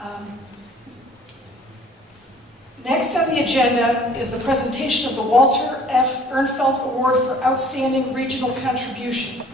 Um, Next on the agenda is the presentation of the Walter F. Ehrenfeld Award for Outstanding Regional Contribution.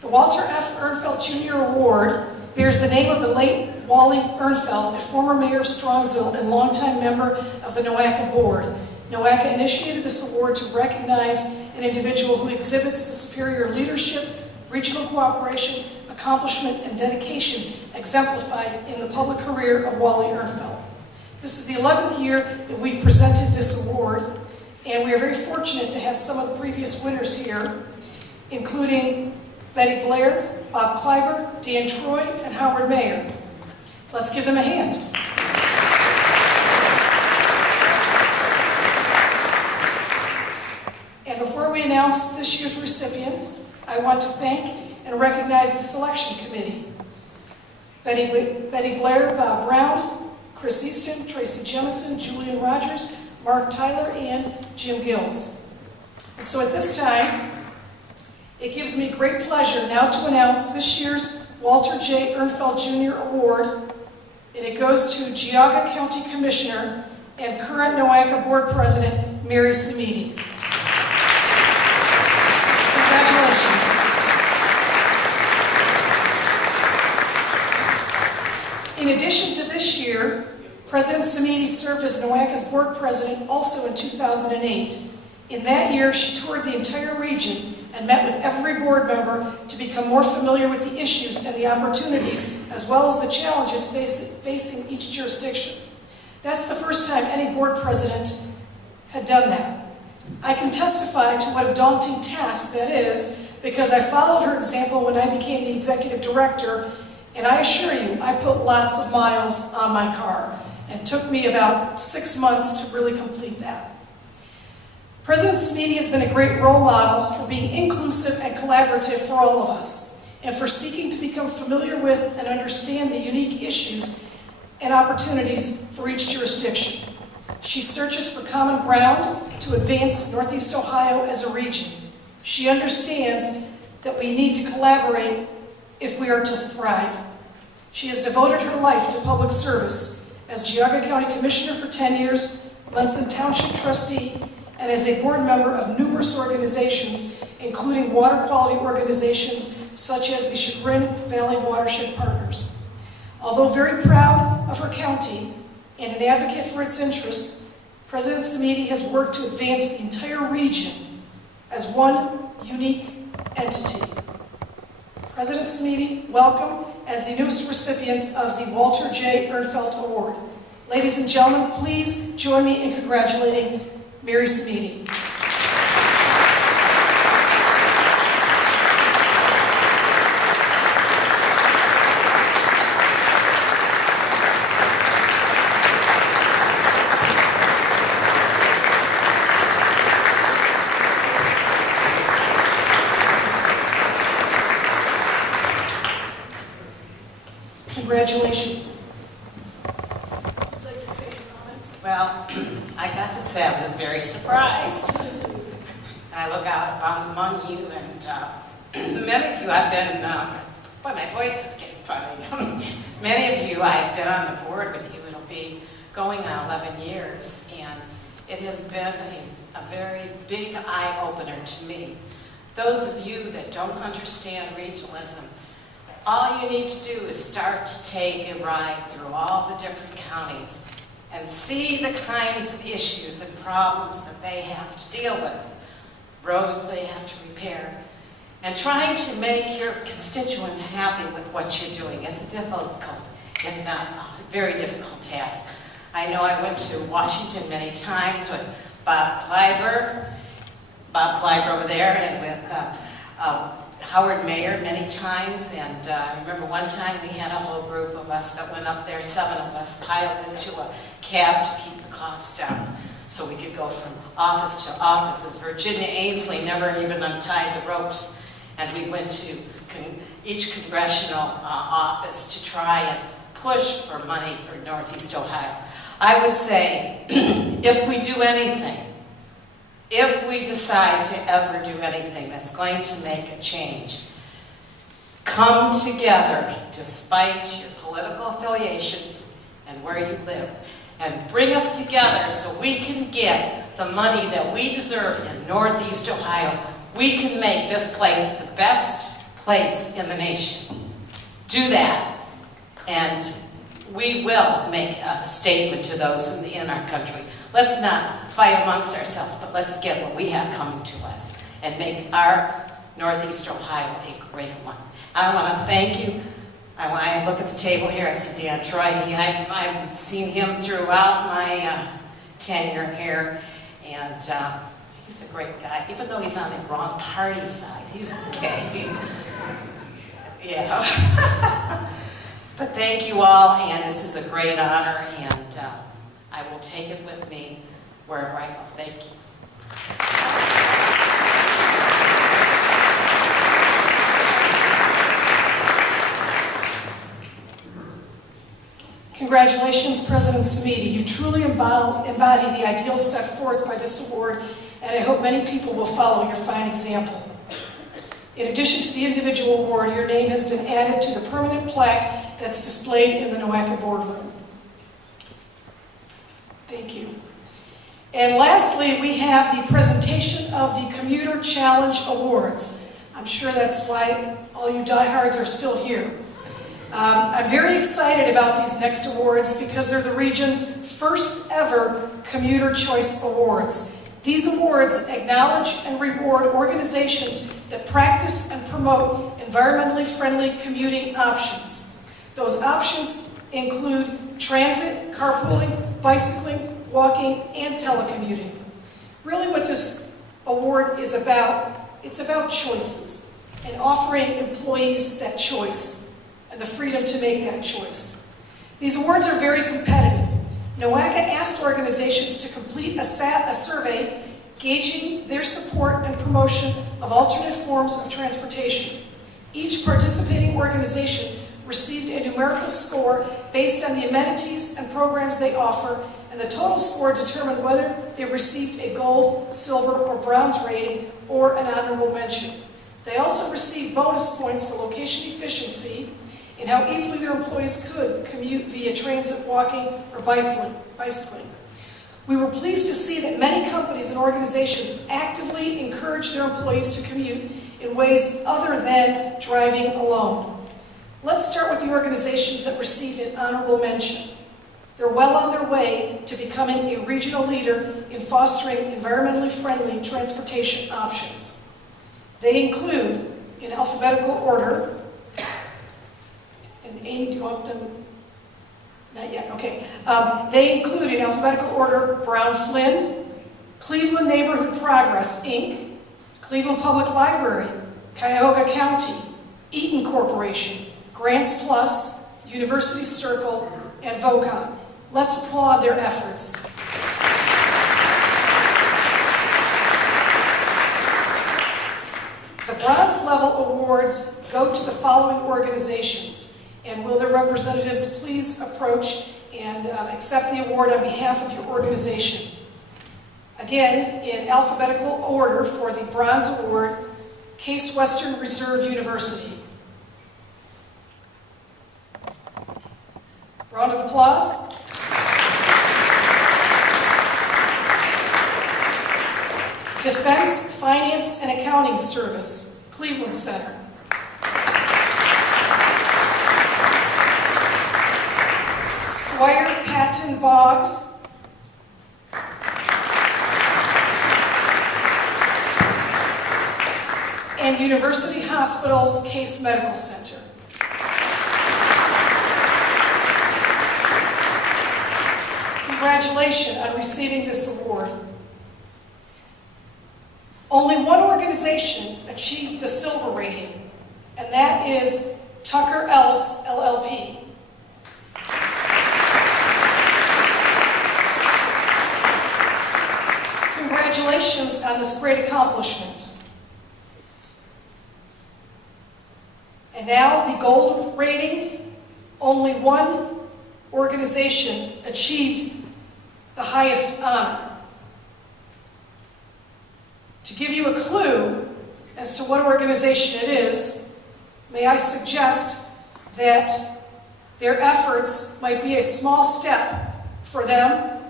The Walter F. Ehrenfeld Jr. Award bears the name of the late Wally Ehrenfeld, a former mayor of Strongsville and longtime member of the NOACA board. NOACA initiated this award to recognize an individual who exhibits the superior leadership, regional cooperation, accomplishment, and dedication exemplified in the public career of Wally Ehrenfeld. This is the 11th year that we've presented this award, and we are very fortunate to have some of the previous winners here, including Betty Blair, Bob Kleiber, Dan Troy, and Howard Mayer. Let's give them a hand. And before we announce this year's recipients, I want to thank and recognize the selection committee. Betty Blair, Bob Brown, Chris Easton, Tracy Jemison, Julian Rogers, Mark Tyler, and Jim Gills. And so at this time, it gives me great pleasure now to announce this year's Walter J. Ehrenfeld Jr. Award, and it goes to Geauga County Commissioner and current NOACA Board President, Mary Samiti. Congratulations. In addition to this year, President Samiti served as NOACA's board president also in 2008. In that year, she toured the entire region and met with every board member to become more familiar with the issues and the opportunities, as well as the challenges facing each jurisdiction. That's the first time any board president had done that. I can testify to what a daunting task that is, because I followed her example when I became the executive director, and I assure you, I put lots of miles on my car, and it took me about 6 months to really complete that. President Samiti has been a great role model for being inclusive and collaborative for all of us, and for seeking to become familiar with and understand the unique issues and opportunities for each jurisdiction. She searches for common ground to advance Northeast Ohio as a region. She understands that we need to collaborate if we are to thrive. She has devoted her life to public service as Geauga County Commissioner for 10 years, Munson Township Trustee, and as a board member of numerous organizations, including water quality organizations such as the Chagrin Valley Watershed Partners. Although very proud of her county and an advocate for its interests, President Samiti has worked to advance the entire region as one unique entity. President Samiti, welcome as the newest recipient of the Walter J. Ehrenfeld Award. Ladies and gentlemen, please join me in congratulating Mary Samiti. Congratulations. Would you like to say any comments? Well, I got to say I was very surprised. And I look out among you, and many of you I've been, boy, my voice is getting funny. Many of you I've been on the board with you. It'll be going on 11 years, and it has been a very big eye-opener to me. Those of you that don't understand regionalism, all you need to do is start to take a ride through all the different counties and see the kinds of issues and problems that they have to deal with, roads they have to repair, and trying to make your constituents happy with what you're doing. It's a difficult, if not a very difficult task. I know I went to Washington many times with Bob Kleiber over there, and with Howard Mayer many times, and I remember one time we had a whole group of us that went up there, 7 of us, piled into a cab to keep the costs down so we could go from office to office, as Virginia Ainsley never even untied the ropes, and we went to each congressional office to try and push for money for Northeast Ohio. I would say, if we do anything, if we decide to ever do anything that's going to make a change, come together despite your political affiliations and where you live, and bring us together so we can get the money that we deserve in Northeast Ohio. We can make this place the best place in the nation. Do that, and we will make a statement to those in our country. Let's not fight amongst ourselves, but let's get what we have coming to us and make our Northeast Ohio a great one. I want to thank you. When I look at the table here, I see Dan Troy. I've seen him throughout my tenure here, and he's a great guy. Even though he's on the wrong party side, he's okay. Yeah. But thank you all, and this is a great honor, and I will take it with me wherever I go. Thank you. Congratulations, President Samiti. You truly embody the ideals set forth by this award, and I hope many people will follow your fine example. In addition to the individual award, your name has been added to the permanent plaque that's displayed in the NOACA boardroom. Thank you. And lastly, we have the presentation of the Commuter Challenge Awards. I'm sure that's why all you diehards are still here. I'm very excited about these next awards because they're the region's first ever Commuter Choice Awards. These awards acknowledge and reward organizations that practice and promote environmentally friendly commuting options. Those options include transit, carpooling, bicycling, walking, and telecommuting. Really what this award is about, it's about choices and offering employees that choice and the freedom to make that choice. These awards are very competitive. NOACA asked organizations to complete a survey gauging their support and promotion of alternate forms of transportation. Each participating organization received a numerical score based on the amenities and programs they offer, and the total score determined whether they received a gold, silver, or bronze rating or an honorable mention. They also received bonus points for location efficiency and how easily their employees could commute via transit, walking, or bicycling. We were pleased to see that many companies and organizations actively encourage their employees to commute in ways other than driving alone. Let's start with the organizations that received an honorable mention. They're well on their way to becoming a regional leader in fostering environmentally friendly transportation options. They include, in alphabetical order, and Amy, do you want them? Not yet, okay. They include, in alphabetical order, Brown-Flynn, Cleveland Neighborhood Progress, Inc., Cleveland Public Library, Cuyahoga County, Eaton Corporation, Grants Plus, University Circle, and VOCON. Let's applaud their efforts. The bronze level awards go to the following organizations. And will their representatives please approach and accept the award on behalf of your organization. Again, in alphabetical order for the Bronze Award, Case Western Reserve University. Round of applause. Defense Finance and Accounting Service, Cleveland Center. Squire Patton Boggs, and University Hospital's Case Medical Center. Congratulations on receiving this award. Only one organization achieved the silver rating, and that is Tucker Ellis, LLP. Congratulations on this great accomplishment. And now the gold rating. Only one organization achieved the highest honor. give you a clue as to what organization it is, may I suggest that their efforts might be a small step for them,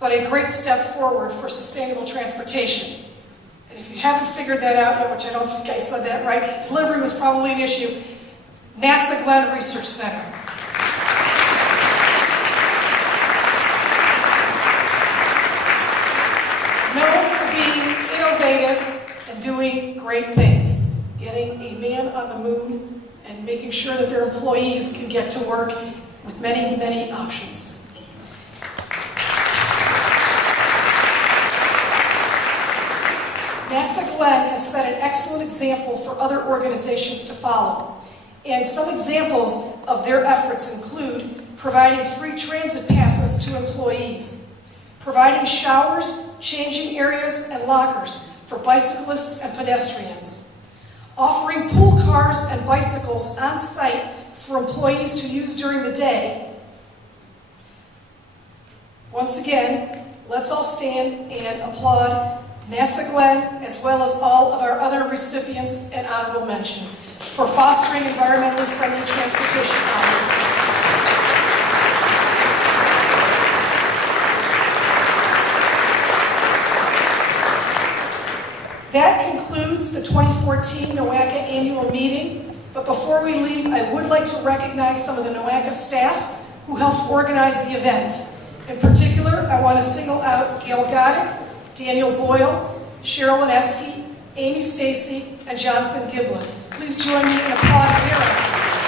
but a great step forward for sustainable transportation. And if you haven't figured that out yet, which I don't think I said that right, delivery was probably an issue, NASA Glenn Research Center. Known for being innovative and doing great things. Getting a man on the moon and making sure that their employees can get to work with many, many options. NASA Glenn has set an excellent example for other organizations to follow. And some examples of their efforts include providing free transit passes to employees, providing showers, changing areas, and lockers for bicyclists and pedestrians, offering pool cars and bicycles on site for employees to use during the day. Once again, let's all stand and applaud NASA Glenn, as well as all of our other recipients and honorable mention, for fostering environmentally friendly transportation options. That concludes the 2014 NOACA annual meeting, but before we leave, I would like to recognize some of the NOACA staff who helped organize the event. In particular, I want to single out Gail Goddick, Daniel Boyle, Cheryl Ineski, Amy Stacy, and Jonathan Giblin. Please join me in applauding their efforts.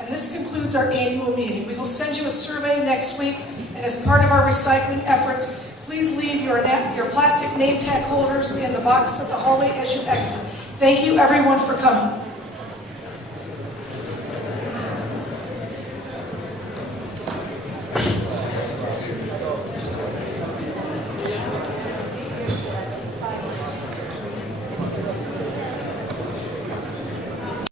And this concludes our annual meeting. We will send you a survey next week, and as part of our recycling efforts, please leave your plastic name tag holders in the box at the hallway as you exit. Thank you, everyone, for coming.